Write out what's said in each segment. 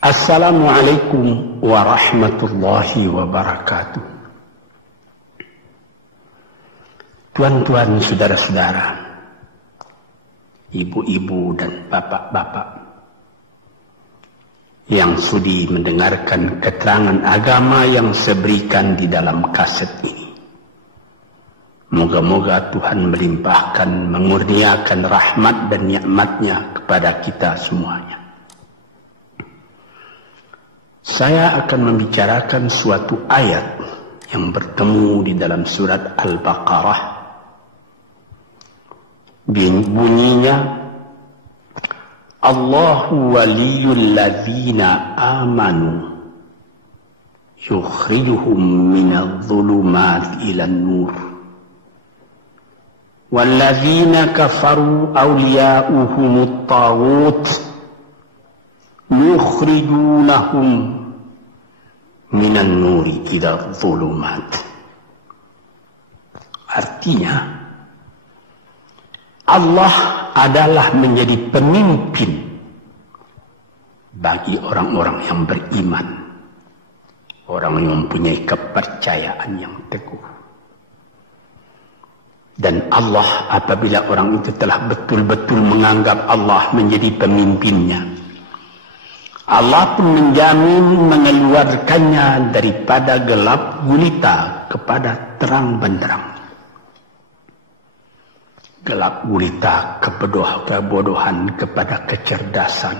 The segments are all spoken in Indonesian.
Assalamualaikum warahmatullahi wabarakatuh. Tuan-tuan, saudara-saudara, ibu-ibu dan bapak-bapak yang sudi mendengarkan keterangan agama yang saya berikan di dalam kaset ini. Moga-moga Tuhan melimpahkan, mengurniakan rahmat dan nikmat-Nya kepada kita semuanya. Saya akan membicarakan suatu ayat yang bertemu di dalam surat Al-Baqarah. Bunyinya, Allahu waliyul ladzina amanu yukhrijuhum minadh dhulumati ilan nur walladzina kafaru awliya'uhumut taghut yukhrijunahum minan nuri ila dhulumat. Artinya, Allah adalah menjadi pemimpin bagi orang-orang yang beriman, orang yang mempunyai kepercayaan yang teguh. Dan Allah, apabila orang itu telah betul-betul menganggap Allah menjadi pemimpinnya, Allah pun menjamin mengeluarkannya daripada gelap gulita kepada terang benderang. Gelap gulita kebodohan kepada kecerdasan.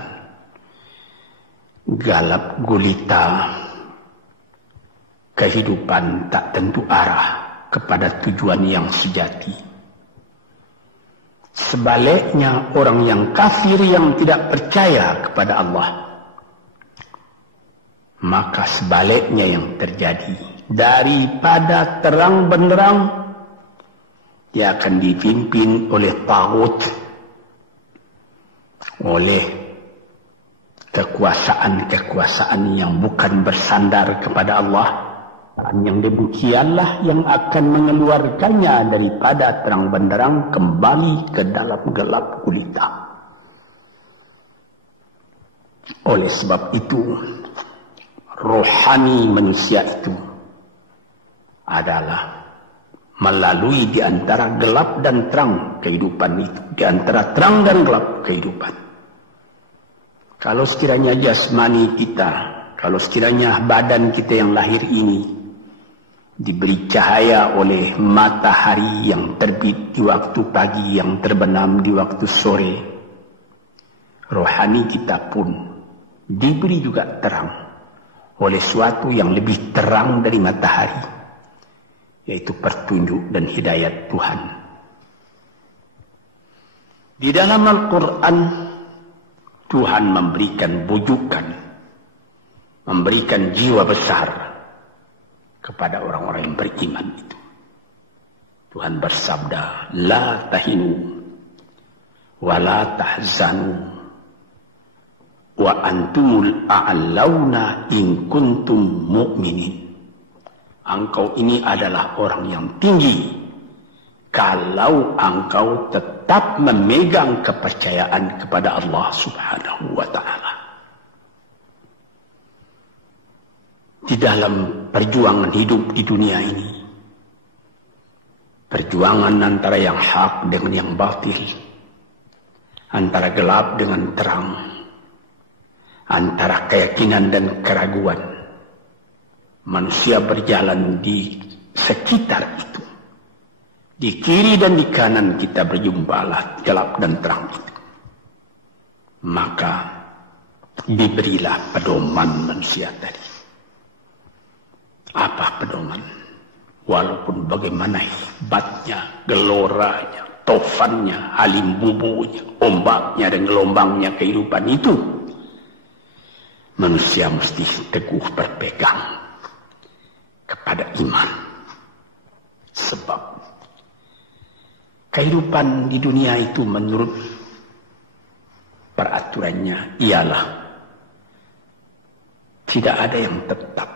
Gelap gulita kehidupan tak tentu arah kepada tujuan yang sejati. Sebaliknya, orang yang kafir yang tidak percaya kepada Allah, maka sebaliknya yang terjadi, daripada terang benderang, dia akan dipimpin oleh taghut, oleh kekuasaan-kekuasaan yang bukan bersandar kepada Allah. Dan yang demikianlah yang akan mengeluarkannya daripada terang benderang kembali ke dalam gelap gulita. Oleh sebab itu, rohani manusia itu adalah melalui di antara gelap dan terang kehidupan itu, di antara terang dan gelap kehidupan. Kalau sekiranya jasmani kita, kalau sekiranya badan kita yang lahir ini diberi cahaya oleh matahari yang terbit di waktu pagi, yang terbenam di waktu sore, rohani kita pun diberi juga terang oleh suatu yang lebih terang dari matahari, yaitu petunjuk dan hidayat Tuhan. Di dalam Al-Quran, Tuhan memberikan bujukan, memberikan jiwa besar kepada orang-orang yang beriman itu. Tuhan bersabda, La tahinu wa la tahzanu wa antumul a'launa in kuntum mu'minin. Engkau ini adalah orang yang tinggi kalau engkau tetap memegang kepercayaan kepada Allah Subhanahu wa ta'ala. Di dalam perjuangan hidup di dunia ini, perjuangan antara yang hak dengan yang batil, antara gelap dengan terang, antara keyakinan dan keraguan, manusia berjalan di sekitar itu. Di kiri dan di kanan kita berjumpalah gelap dan terang itu. Maka diberilah pedoman manusia tadi. Apa pedoman? Walaupun bagaimana hebatnya, geloranya, tofannya, halimbubunya, ombaknya dan gelombangnya kehidupan itu, manusia mesti teguh berpegang kepada iman. Sebab kehidupan di dunia itu menurut peraturannya ialah tidak ada yang tetap.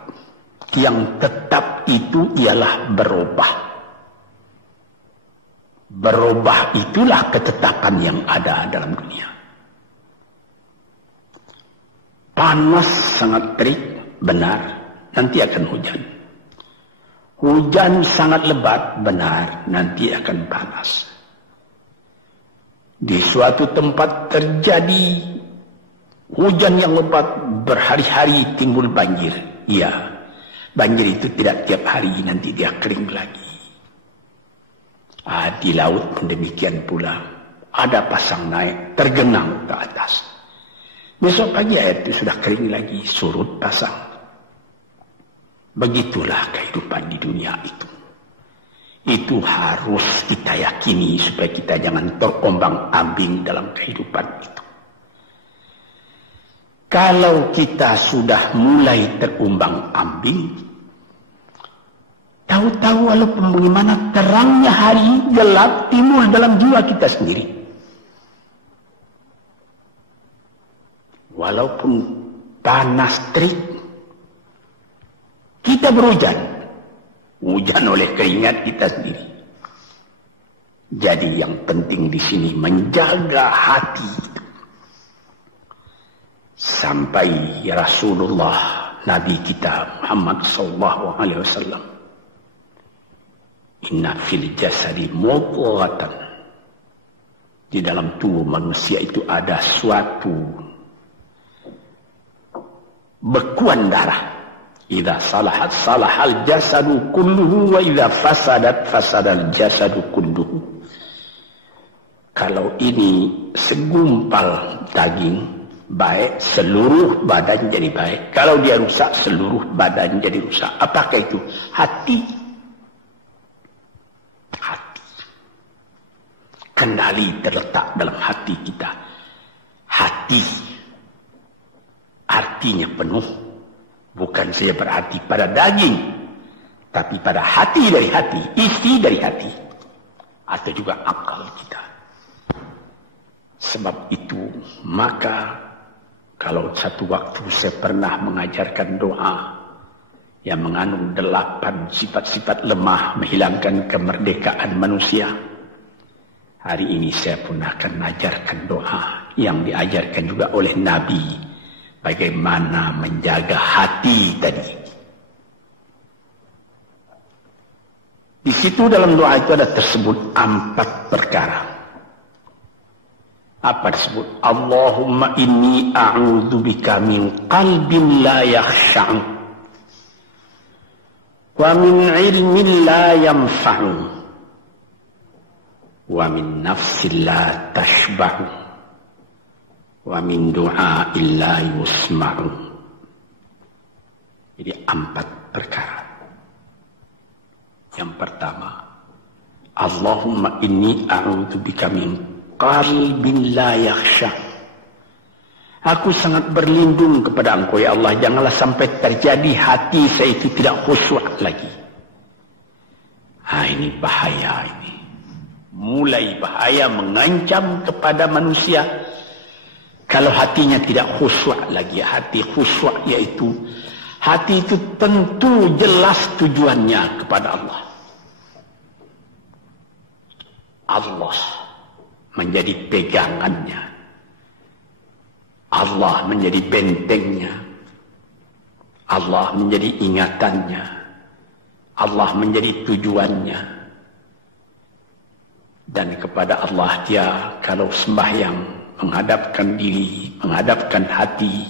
Yang tetap itu ialah berubah. Berubah itulah ketetapan yang ada dalam dunia. Panas sangat terik, benar, nanti akan hujan. Hujan sangat lebat, benar, nanti akan panas. Di suatu tempat terjadi hujan yang lebat berhari-hari timbul banjir. Ya, banjir itu tidak tiap hari, nanti dia kering lagi. Di laut pun demikian pula. Ada pasang naik, tergenang ke atas. Besok pagi air itu sudah kering lagi, surut pasang. Begitulah kehidupan di dunia itu. Itu harus kita yakini supaya kita jangan terombang-ambing dalam kehidupan itu. Kalau kita sudah mulai terombang-ambing, tahu-tahu walaupun bagaimana terangnya hari gelap timbul dalam jiwa kita sendiri. Walaupun panas terik, kita berhujan. Hujan oleh keringat kita sendiri. Jadi yang penting di sini menjaga hati itu. Sampai Rasulullah Nabi kita Muhammad SAW, inna fil jasadi mudghatan, di dalam tubuh manusia itu ada suatu bekuan darah. Idza salahat salahal jasadu kulluhu wa idza fasadat fasadal jasadu kulluhu. Kalau ini segumpal daging baik, seluruh badan jadi baik. Kalau dia rusak, seluruh badan jadi rusak. Apakah itu? Hati. Hati. Kendali terletak dalam hati kita. Hati artinya penuh. Bukan saja berarti pada daging, tapi pada hati dari hati, isi dari hati, atau juga akal kita. Sebab itu, maka kalau satu waktu saya pernah mengajarkan doa yang mengandung 8 sifat-sifat lemah menghilangkan kemerdekaan manusia, hari ini saya pun akan mengajarkan doa yang diajarkan juga oleh Nabi. Bagaimana menjaga hati tadi. Di situ dalam doa itu ada tersebut 4 perkara. Apa tersebut? Allahumma inni a'udzubika min qalbin la yakhsha'u wa min ilmin la yanfa'u wa min nafsin la tashba'u wa min du'a illa yusma'u. Jadi 4 perkara. Yang pertama, Allahumma inni a'udzubika min qalbin la yakhsha. Aku sangat berlindung kepada Engkau ya Allah, janganlah sampai terjadi hati saya itu tidak khusyuk lagi. Ini bahaya ini. Mulai bahaya mengancam kepada manusia. Kalau hatinya tidak khusyuk lagi, hati khusyuk yaitu hati itu tentu jelas tujuannya kepada Allah. Allah menjadi pegangannya. Allah menjadi bentengnya. Allah menjadi ingatannya. Allah menjadi tujuannya. Dan kepada Allah dia kalau sembahyang menghadapkan diri, menghadapkan hati,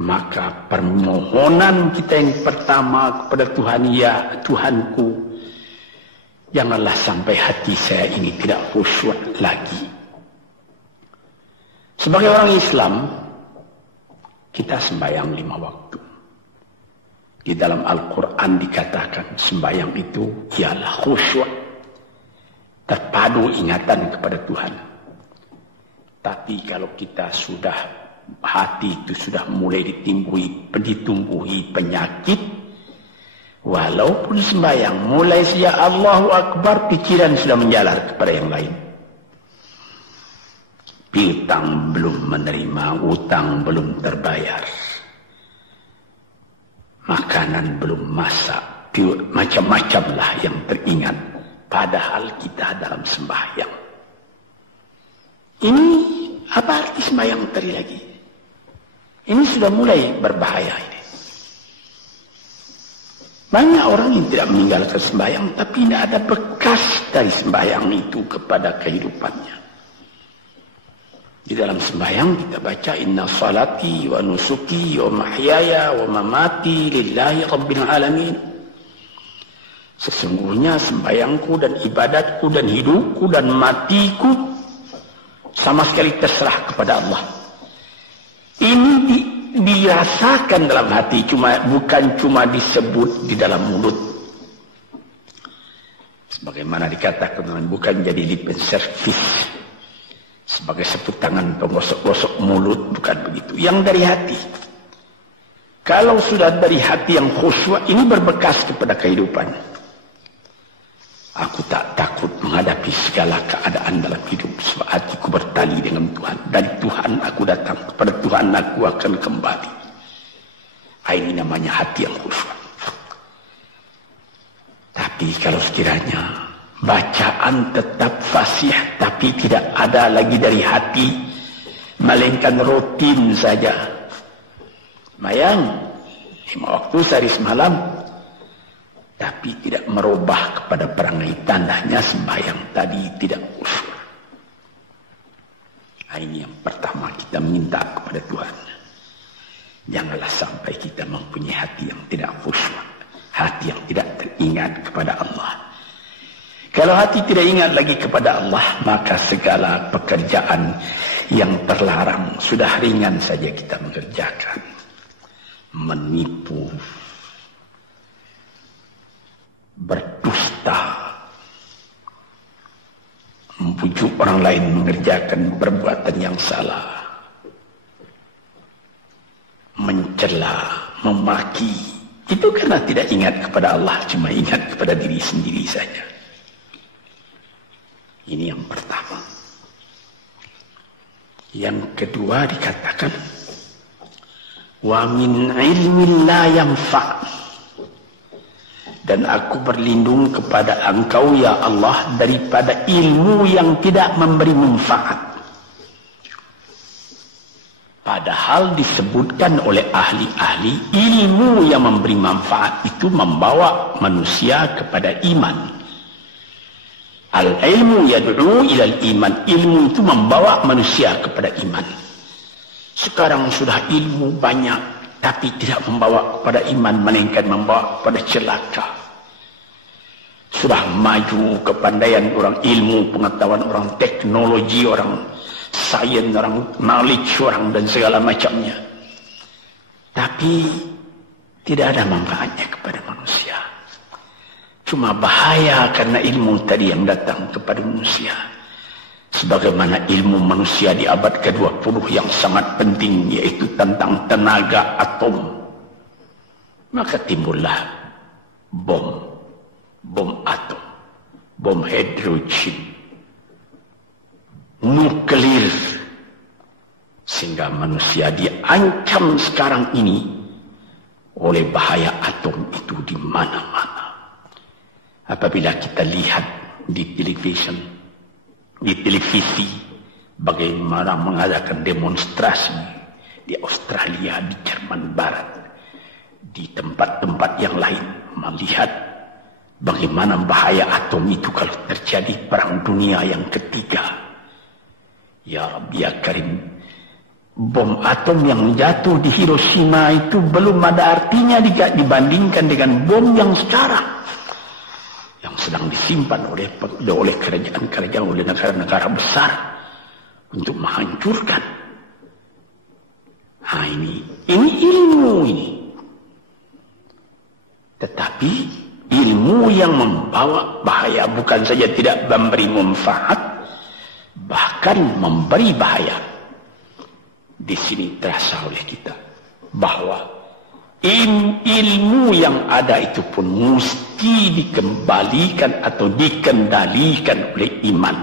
maka permohonan kita yang pertama kepada Tuhan, ya Tuhanku, janganlah sampai hati saya ini tidak khusyuk lagi. Sebagai orang Islam, kita sembahyang 5 waktu. Di dalam Al-Quran dikatakan sembahyang itu ialah khusyuk, terpadu ingatan kepada Tuhan. Tapi kalau kita sudah, hati itu sudah mulai ditumbuhi penyakit, walaupun sembahyang, mulai sejak Allahu Akbar, pikiran sudah menjalar kepada yang lain. Piutang belum menerima, utang belum terbayar, makanan belum masak, macam-macam lah yang teringat. Padahal kita dalam sembahyang. Ini apa arti sembahyang tadi lagi? Ini sudah mulai berbahaya ini. Banyak orang yang tidak meninggalkan sembahyang, tapi tidak ada bekas dari sembahyang itu kepada kehidupannya. Di dalam sembahyang kita baca inna salati wa nusuki wa mahyaya wa mamati lillahi rabbil alamin. Sesungguhnya sembahyangku dan ibadatku dan hidupku dan matiku sama sekali terserah kepada Allah. Ini dirasakan dalam hati, bukan cuma disebut di dalam mulut. Sebagaimana dikatakan, bukan jadi lip service sebagai seput tangan penggosok-gosok mulut, bukan begitu. Yang dari hati. Kalau sudah dari hati yang khusyuk, ini berbekas kepada kehidupan. Aku tak takut menghadapi segala keadaan dalam hidup, sebab hatiku bertali dengan Tuhan. Dari Tuhan aku datang, kepada Tuhan aku akan kembali. Ini namanya hati yang khusyuk. Tapi kalau sekiranya bacaan tetap fasih, tapi tidak ada lagi dari hati, melainkan rutin saja. Sembahyang 5 waktu sehari semalam, tapi tidak merubah kepada perangai, tandanya sembahyang tadi tidak khusyuk. Ini yang pertama kita minta kepada Tuhan. Janganlah sampai kita mempunyai hati yang tidak khusyuk, hati yang tidak teringat kepada Allah. Kalau hati tidak ingat lagi kepada Allah, maka segala pekerjaan yang terlarang sudah ringan saja kita mengerjakan. Menipu, berdusta, membujuk orang lain mengerjakan perbuatan yang salah, mencela, memaki. Itu karena tidak ingat kepada Allah, cuma ingat kepada diri sendiri saja. Ini yang pertama. Yang kedua dikatakan, wa min ilmin la yanfa'. Dan aku berlindung kepada Engkau ya Allah daripada ilmu yang tidak memberi manfaat. Padahal disebutkan oleh ahli-ahli, ilmu yang memberi manfaat itu membawa manusia kepada iman. Al-ilmu yad'u ilal iman. Ilmu itu membawa manusia kepada iman. Sekarang sudah ilmu banyak, tapi tidak membawa kepada iman, melainkan membawa kepada celaka. Sudah maju kepandaian orang, ilmu, pengetahuan orang, teknologi orang, sains orang, knowledge orang, dan segala macamnya. Tapi tidak ada manfaatnya kepada manusia. Cuma bahaya karena ilmu tadi yang datang kepada manusia. Sebagaimana ilmu manusia di abad ke-20 yang sangat penting, yaitu tentang tenaga atom. Maka timbullah bom atom, bom hidrogen, nuklir. Sehingga manusia diancam sekarang ini oleh bahaya atom itu di mana-mana. Apabila kita lihat di televisi, bagaimana mengadakan demonstrasi di Australia, di Jerman Barat, di tempat-tempat yang lain, melihat bagaimana bahaya atom itu kalau terjadi perang dunia yang ketiga. Ya Rabbi ya Karim, bom atom yang jatuh di Hiroshima itu belum ada artinya dibandingkan dengan bom yang sekarang, yang sedang disimpan oleh kerajaan-kerajaan, oleh negara-negara besar untuk menghancurkan. Ini ilmu ini. Tetapi ilmu yang membawa bahaya, bukan saja tidak memberi manfaat, bahkan memberi bahaya. Di sini terasa oleh kita bahwa ilmu yang ada itu pun mesti dikembalikan atau dikendalikan oleh iman.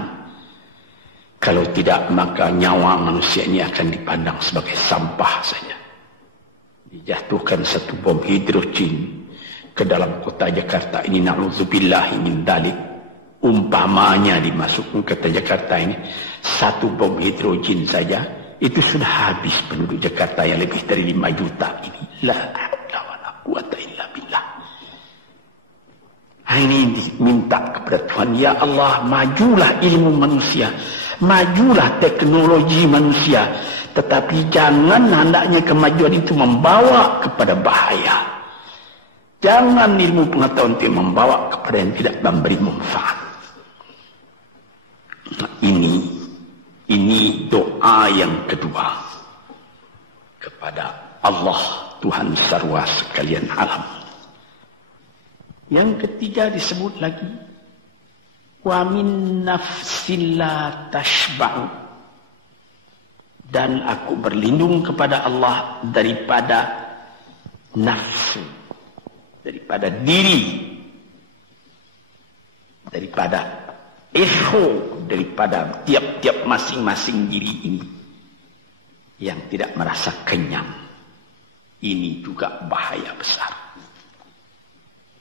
Kalau tidak, maka nyawa manusia ini akan dipandang sebagai sampah saja. Dijatuhkan satu bom hidrogen ke dalam kota Jakarta ini, na'udzubillahi min dzalik. Umpamanya dimasukkan ke kota Jakarta ini, satu bom hidrogen saja itu sudah habis penduduk Jakarta yang lebih dari 5 juta ini. La haula wala quwata illa billah. Ini minta kepada Tuhan, ya Allah, majulah ilmu manusia, majulah teknologi manusia, tetapi jangan hendaknya kemajuan itu membawa kepada bahaya. Jangan ilmu pengetahuan itu membawa kepada yang tidak memberi manfaat. Nah, ini doa yang kedua kepada Allah Tuhan sarwa sekalian alam. Yang ketiga disebut lagi, wa min nafsin la tashba'u, dan aku berlindung kepada Allah daripada nafsu, daripada diri, daripada ego, daripada tiap-tiap masing-masing diri ini yang tidak merasa kenyang. Ini juga bahaya besar.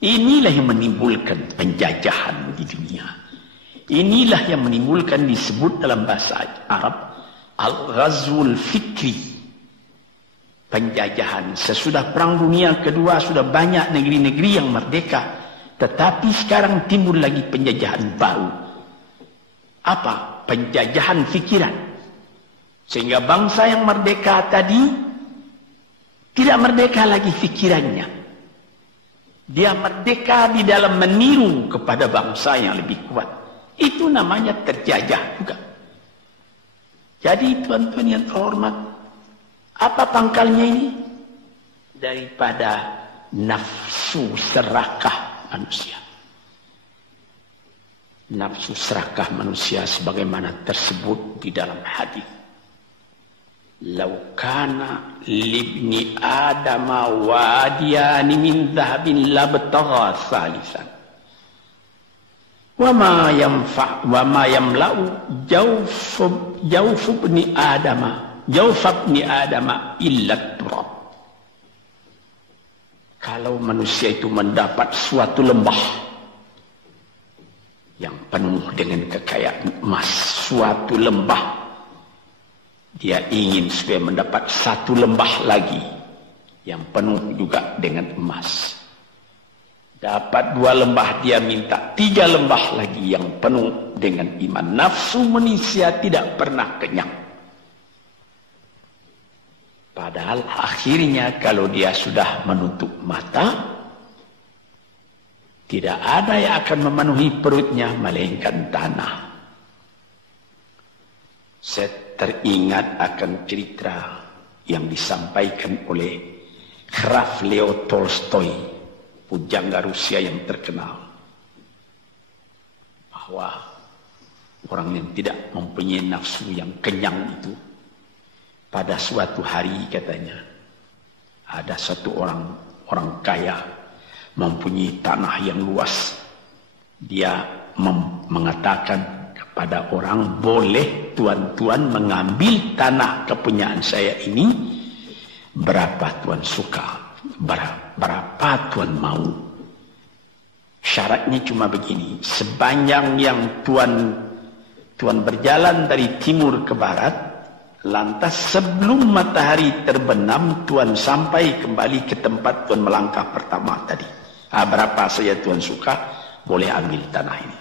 Inilah yang menimbulkan penjajahan di dunia. Inilah yang menimbulkan, disebut dalam bahasa Arab, al-ghazwul fikri. Penjajahan. Sesudah Perang Dunia Kedua sudah banyak negeri-negeri yang merdeka, tetapi sekarang timbul lagi penjajahan baru. Apa? Penjajahan fikiran. Sehingga bangsa yang merdeka tadi tidak merdeka lagi fikirannya. Dia merdeka di dalam meniru kepada bangsa yang lebih kuat. Itu namanya terjajah juga. Jadi tuan-tuan yang terhormat, apa pangkalnya ini? Daripada nafsu serakah manusia. Nafsu serakah manusia sebagaimana tersebut di dalam hadis. Lau kana libni adama wadiyani min dhahabin labtagha salisan. Wa ma yamla'u jawf ibni adama illa turab. Kalau manusia itu mendapat suatu lembah yang penuh dengan kekayaan emas, suatu lembah, dia ingin supaya mendapat satu lembah lagi yang penuh juga dengan emas. Dapat 2 lembah, dia minta 3 lembah lagi yang penuh dengan iman. Nafsu manusia tidak pernah kenyang. Padahal akhirnya kalau dia sudah menutup mata, tidak ada yang akan memenuhi perutnya melainkan tanah. Saya teringat akan cerita yang disampaikan oleh Graf Leo Tolstoy, pujangga Rusia yang terkenal, bahwa orang yang tidak mempunyai nafsu yang kenyang itu, pada suatu hari katanya, ada satu orang kaya mempunyai tanah yang luas. Dia mengatakan kepada orang, boleh tuan-tuan mengambil tanah kepunyaan saya ini, berapa tuan suka, berapa tuan mau. Syaratnya cuma begini, sepanjang yang tuan berjalan dari timur ke barat, lantas sebelum matahari terbenam, tuan sampai kembali ke tempat tuan melangkah pertama tadi. Berapa saja tuan suka, boleh ambil tanah ini.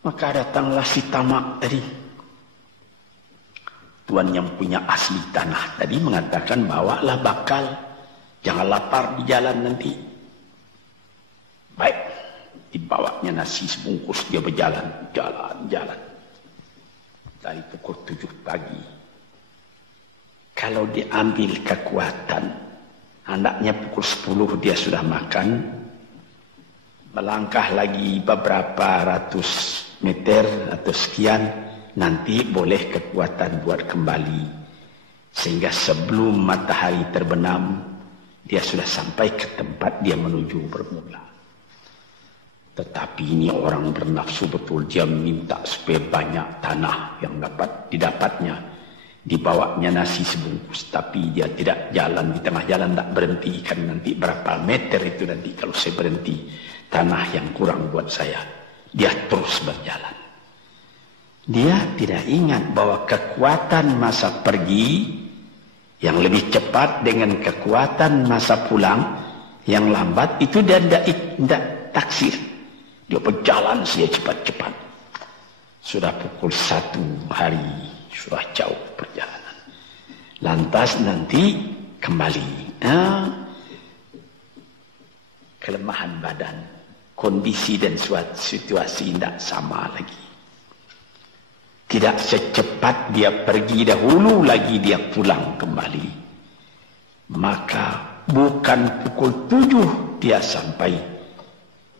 Maka datanglah si tamak tadi. Tuan yang punya asli tanah tadi mengatakan, bawalah bakal, jangan lapar di jalan nanti. Baik, dibawanya nasi sebungkus, dia berjalan, jalan. Dari pukul 7 pagi. Kalau diambil kekuatan, hendaknya pukul 10 dia sudah makan. Melangkah lagi beberapa ratus meter atau sekian, nanti boleh kekuatan buat kembali. Sehingga sebelum matahari terbenam, dia sudah sampai ke tempat dia menuju bermula. Tetapi ini orang bernafsu betul, dia minta supaya banyak tanah yang dapat didapatnya. Dibawanya nasi sebungkus, tapi dia tidak jalan, di tengah jalan tak berhenti, kan nanti berapa meter itu nanti kalau saya berhenti, tanah yang kurang buat saya. Dia terus berjalan. Dia tidak ingat bahwa kekuatan masa pergi yang lebih cepat dengan kekuatan masa pulang yang lambat itu dia tidak taksir. Dia berjalan saja cepat-cepat. Sudah pukul 1 hari, sudah jauh perjalanan. Lantas nanti kembali. Kelemahan badan, kondisi dan suatu situasi tidak sama lagi. Tidak secepat dia pergi dahulu lagi dia pulang kembali. Maka bukan pukul 7 dia sampai.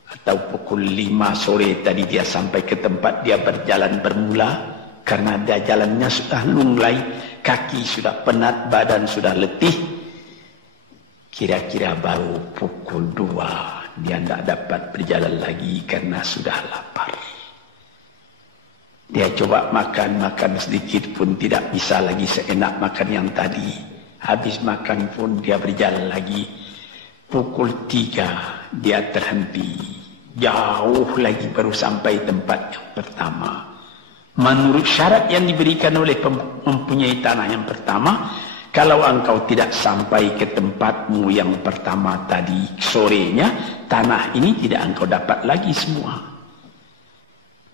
Atau pukul 5 sore tadi dia sampai ke tempat dia berjalan bermula. Karena dia jalannya sudah lunglai. Kaki sudah penat, badan sudah letih. Kira-kira baru pukul 2 dia tidak dapat berjalan lagi karena sudah lapar. Dia coba makan sedikit pun tidak bisa lagi seenak makan yang tadi. Habis makan pun dia berjalan lagi. Pukul 3 dia terhenti. Jauh lagi baru sampai tempat yang pertama. Menurut syarat yang diberikan oleh mempunyai tanah yang pertama, kalau engkau tidak sampai ke tempatmu yang pertama tadi sorenya, tanah ini tidak engkau dapat lagi semua.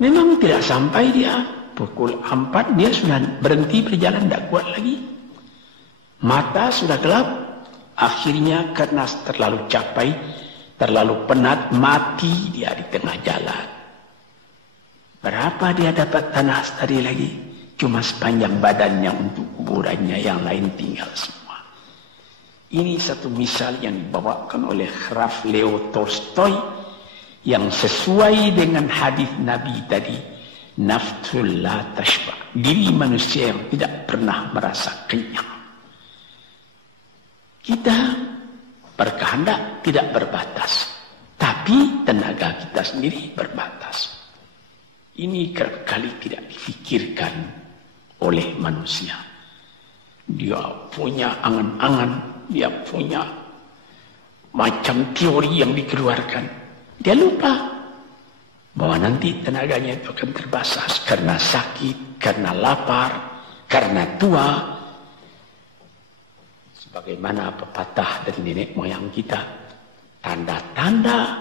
Memang tidak sampai dia. Pukul 4 dia sudah berhenti berjalan, tidak kuat lagi. Mata sudah gelap. Akhirnya karena terlalu capai, terlalu penat, mati dia di tengah jalan. Berapa dia dapat tanah tadi lagi? Cuma sepanjang badannya untuk kuburannya, yang lain tinggal semua. Ini satu misal yang dibawakan oleh Graf Leo Tolstoy yang sesuai dengan hadis Nabi tadi, nafsul la tashba, diri manusia yang tidak pernah merasa kenyang. Kita berkehendak tidak berbatas, tapi tenaga kita sendiri berbatas. Ini kerap kali tidak difikirkan oleh manusia. Dia punya angan-angan, dia punya macam teori yang dikeluarkan. Dia lupa bahwa nanti tenaganya itu akan terbatas karena sakit, karena lapar, karena tua. Sebagaimana pepatah dari nenek moyang kita, tanda-tanda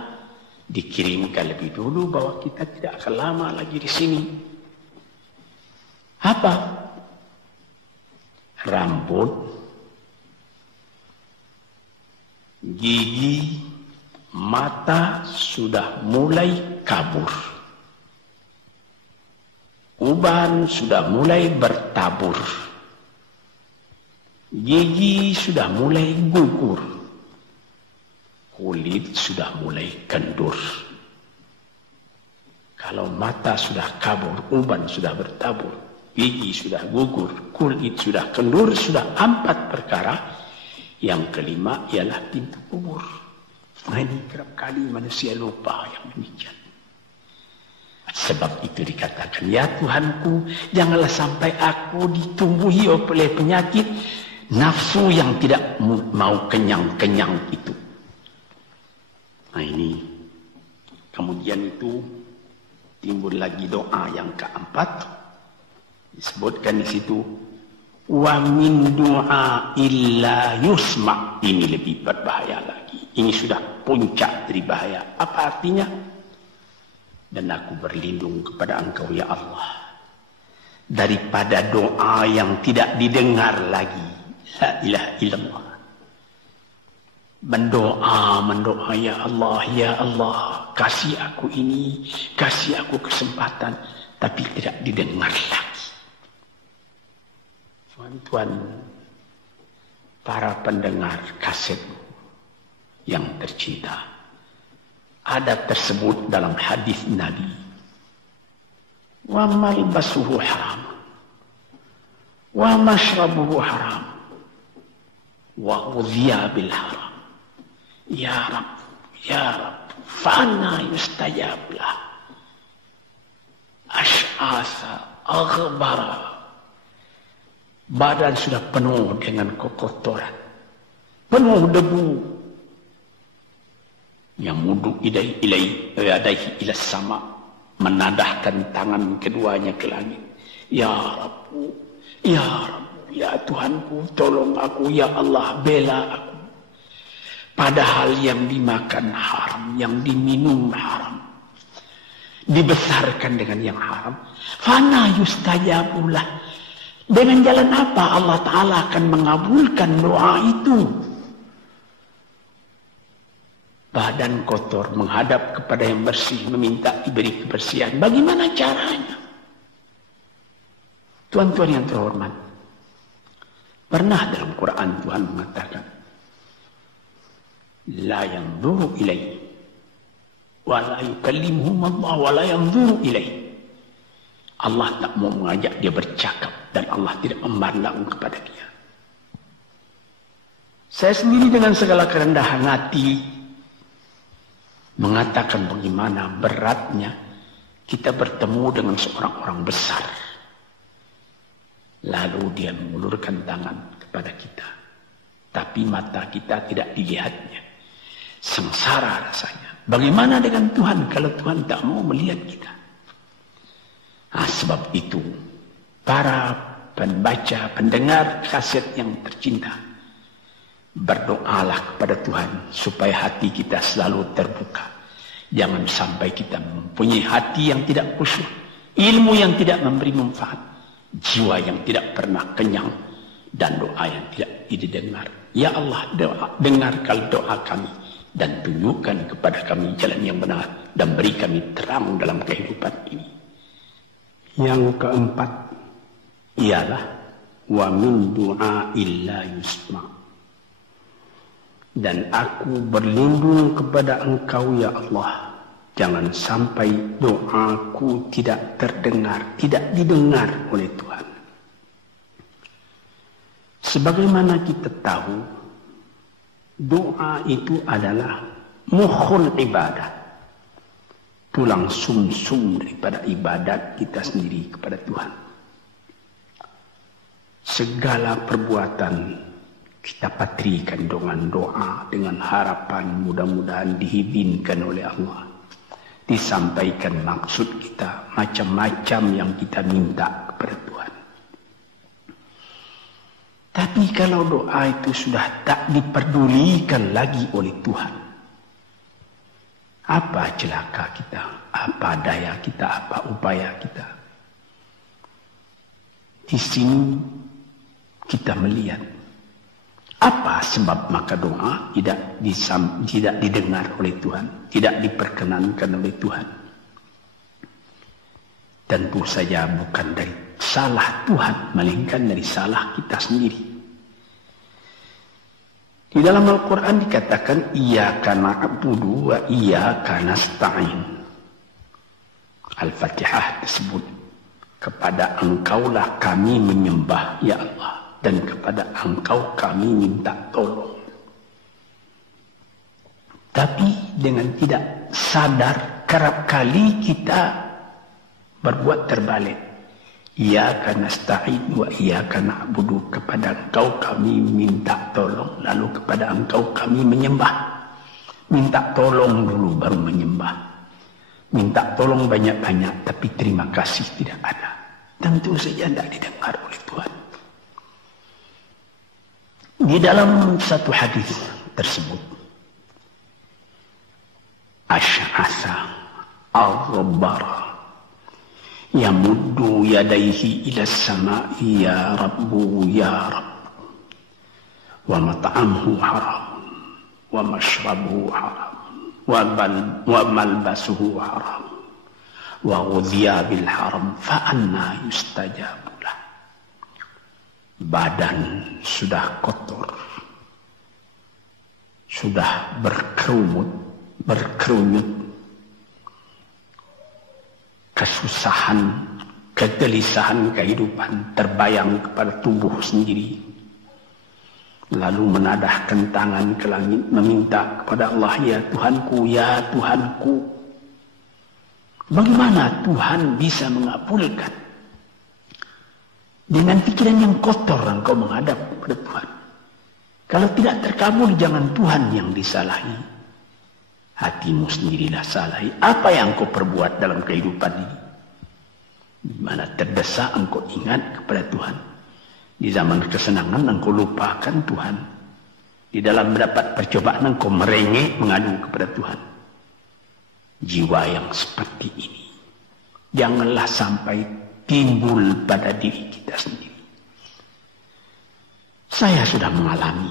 dikirimkan lebih dulu bahwa kita tidak akan lama lagi di sini. Apa? Rambut, gigi, mata sudah mulai kabur. Uban sudah mulai bertabur. Gigi sudah mulai gugur. Kulit sudah mulai kendur. Kalau mata sudah kabur, uban sudah bertabur, gigi sudah gugur, kulit sudah kendur, sudah 4 perkara. Yang kelima ialah pintu kubur. Nah, ini kerap kali manusia lupa yang demikian. Sebab itu dikatakan, ya Tuhanku, janganlah sampai aku ditumbuhi oleh penyakit nafsu yang tidak mau kenyang-kenyang itu. Nah ini, kemudian itu timbul lagi doa yang keempat. Disebutkan di situ, wa min du'a illa yusma'. Ini lebih berbahaya lagi. Ini sudah puncak dari bahaya. Apa artinya? Dan aku berlindung kepada Engkau ya Allah daripada doa yang tidak didengar lagi. La ilaha illallah. Mendoa ya Allah, kasih aku ini, kasih aku kesempatan, tapi tidak didengar lagi. Tuan-tuan, para pendengar kaset yang tercinta, ada tersebut dalam hadis Nabi, wa malbasuhu haram, wa mashrabuhu haram, wa udhiya bil haram. Ya Rab, fa'anna yustajab lah. Ash'asa, aghbara. Badan sudah penuh dengan kekotoran, penuh debu. Yang mudu ilaihi ila sama, menadahkan tangan keduanya ke langit. Ya Rabbu, ya Rabbu, ya Tuhanku, tolong aku, ya Allah, bela aku. Padahal yang dimakan haram, yang diminum haram, dibesarkan dengan yang haram. Fana yustajabulah. Dengan jalan apa Allah Ta'ala akan mengabulkan doa itu? Badan kotor menghadap kepada yang bersih, meminta diberi kebersihan. Bagaimana caranya? Tuan-tuan yang terhormat, pernah dalam Quran Tuhan mengatakan, la yanzuru ilaihi wa la yukallimuhum Allah wa la yanzuru ilaihi. Allah tak mau mengajak dia bercakap dan Allah tidak memandang kepada dia. Saya sendiri dengan segala kerendahan hati mengatakan bagaimana beratnya kita bertemu dengan seorang orang besar, lalu dia mengulurkan tangan kepada kita, tapi mata kita tidak dilihatnya. Sengsara rasanya. Bagaimana dengan Tuhan kalau Tuhan tak mau melihat kita? Sebab itu para pembaca, pendengar kaset yang tercinta, berdoalah kepada Tuhan supaya hati kita selalu terbuka. Jangan sampai kita mempunyai hati yang tidak khusyuk, ilmu yang tidak memberi manfaat, jiwa yang tidak pernah kenyang, dan doa yang tidak didengar. Ya Allah, dengarkan doa kami dan tunjukkan kepada kami jalan yang benar dan beri kami terang dalam kehidupan ini. Yang keempat ialah wa min du'a illa yusma. Dan aku berlindung kepada Engkau ya Allah, jangan sampai doaku tidak terdengar, tidak didengar oleh Tuhan. Sebagaimana kita tahu, doa itu adalah mukhul ibadah, tulang sumsum daripada ibadat kita sendiri kepada Tuhan. Segala perbuatan kita patrikan dengan doa, dengan harapan mudah-mudahan diizinkan oleh Allah. Disampaikan maksud kita, macam-macam yang kita minta kepada Tuhan. Tapi kalau doa itu sudah tak diperdulikan lagi oleh Tuhan, apa celaka kita, apa daya kita, apa upaya kita? Di sini kita melihat apa sebab maka doa tidak didengar oleh Tuhan, tidak diperkenankan oleh Tuhan. Tentu saja bukan dari salah Tuhan, melainkan dari salah kita sendiri. Di dalam Al-Quran dikatakan, iyyaka na'budu wa iyyaka nasta'in. Al-Fatihah tersebut, kepada Engkaulah kami menyembah, ya Allah, dan kepada Engkau kami minta tolong. Tapi dengan tidak sadar, kerap kali kita berbuat terbalik. Iyyaka nasta'in wa iyyaka na'budu, kepada Engkau kami minta tolong, lalu kepada Engkau kami menyembah. Minta tolong dulu baru menyembah. Minta tolong banyak-banyak tapi terima kasih tidak ada. Tentu saja tidak didengar oleh Tuhan. Di dalam satu hadis tersebut, Asy'asa al-Rabbara yamuddu yadayhi ila as-sama'i ya Rabbu ya Rabbu, wa mat'amuhu haram wa mashrabuhu haram wa malbasuhu haram wa ghudhiya bil haram fa anna yustajabu lah. Badan sudah kotor, sudah berkerunyut, kesusahan, kegelisahan kehidupan terbayang kepada tubuh sendiri. Lalu menadahkan tangan ke langit meminta kepada Allah, ya Tuhanku, ya Tuhanku. Bagaimana Tuhan bisa mengabulkan? Dengan pikiran yang kotor engkau menghadap kepada Tuhan. Kalau tidak terkabul, jangan Tuhan yang disalahi. Hatimu sendirilah salahi. Apa yang kau perbuat dalam kehidupan ini? Di mana terdesak engkau ingat kepada Tuhan. Di zaman kesenangan engkau lupakan Tuhan. Di dalam mendapat percobaan engkau merengek mengadu kepada Tuhan. Jiwa yang seperti ini janganlah sampai timbul pada diri kita sendiri. Saya sudah mengalami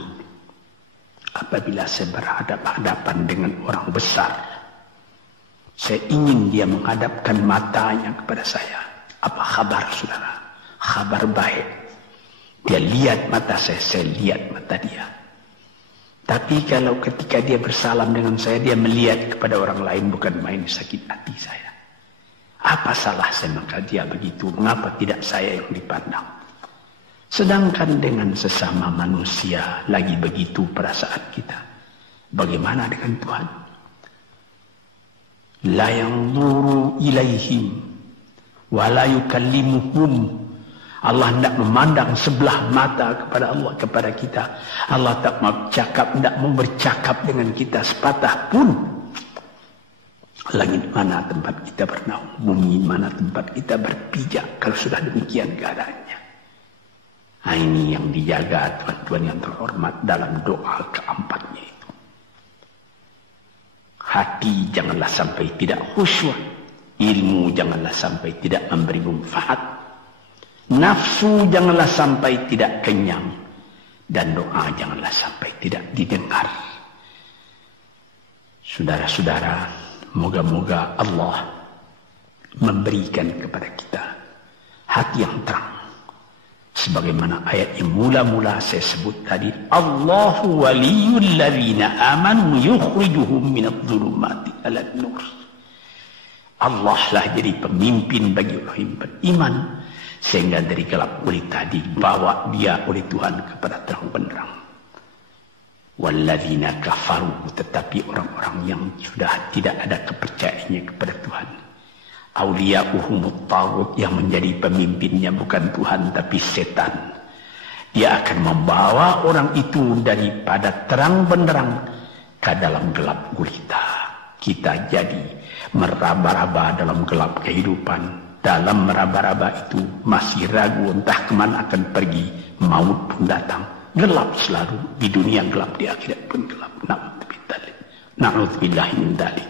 apabila saya berhadapan-hadapan dengan orang besar. Saya ingin dia menghadapkan matanya kepada saya. Apa kabar saudara? Kabar baik. Dia lihat mata saya lihat mata dia. Tapi kalau ketika dia bersalam dengan saya, dia melihat kepada orang lain, bukan main sakit hati saya. Apa salah saya maka dia begitu? Mengapa tidak saya yang dipandang? Sedangkan dengan sesama manusia lagi begitu perasaan kita. Bagaimana dengan Tuhan? La yanzuru ilaihim wa la yukallimuhum. Allah tidak memandang sebelah mata kepada Allah, kepada kita. Allah tak mau cakap, tidak mau bercakap dengan kita sepatah pun. Langit mana tempat kita bernaung, bumi mana tempat kita berpijak, kalau sudah demikian keadaannya. Nah, ini yang dijaga tuan-tuan yang terhormat dalam doa keempatnya itu. Hati janganlah sampai tidak khusyuk. Ilmu janganlah sampai tidak memberi manfaat. Nafsu janganlah sampai tidak kenyang. Dan doa janganlah sampai tidak didengar. Saudara-saudara, moga-moga Allah memberikan kepada kita hati yang terang. Sebagaimana ayat yang mula-mula saya sebut tadi. Allahu waliyul ladzina amanu yukhrijuhum minadh-dhulumati ilan nur. Allah lah jadi pemimpin bagi orang yang beriman. Sehingga dari gelap gulita dibawa dia oleh Tuhan kepada terang benderang. Walladzina kafaru, tetapi orang-orang yang sudah tidak ada kepercayaannya kepada Tuhan. Auliya'uhumut taghut, yang menjadi pemimpinnya bukan Tuhan tapi setan. Dia akan membawa orang itu daripada terang benderang ke dalam gelap gulita. Kita jadi meraba-raba dalam gelap kehidupan. Dalam meraba-raba itu masih ragu entah kemana akan pergi. Maut pun datang. Gelap selalu. Di dunia gelap, di akhirat pun gelap. Na'udzubillah min dzalik.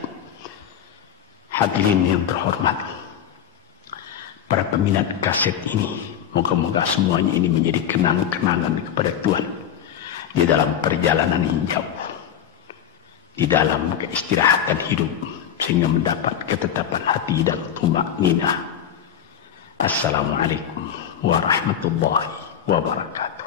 Hadirin yang terhormat, para peminat kaset ini, moga-moga semuanya ini menjadi kenang-kenangan kepada Tuhan di dalam perjalanan yang jauh, di dalam keistirahatan hidup, sehingga mendapat ketetapan hati dan tumakninah. Assalamualaikum warahmatullahi wabarakatuh.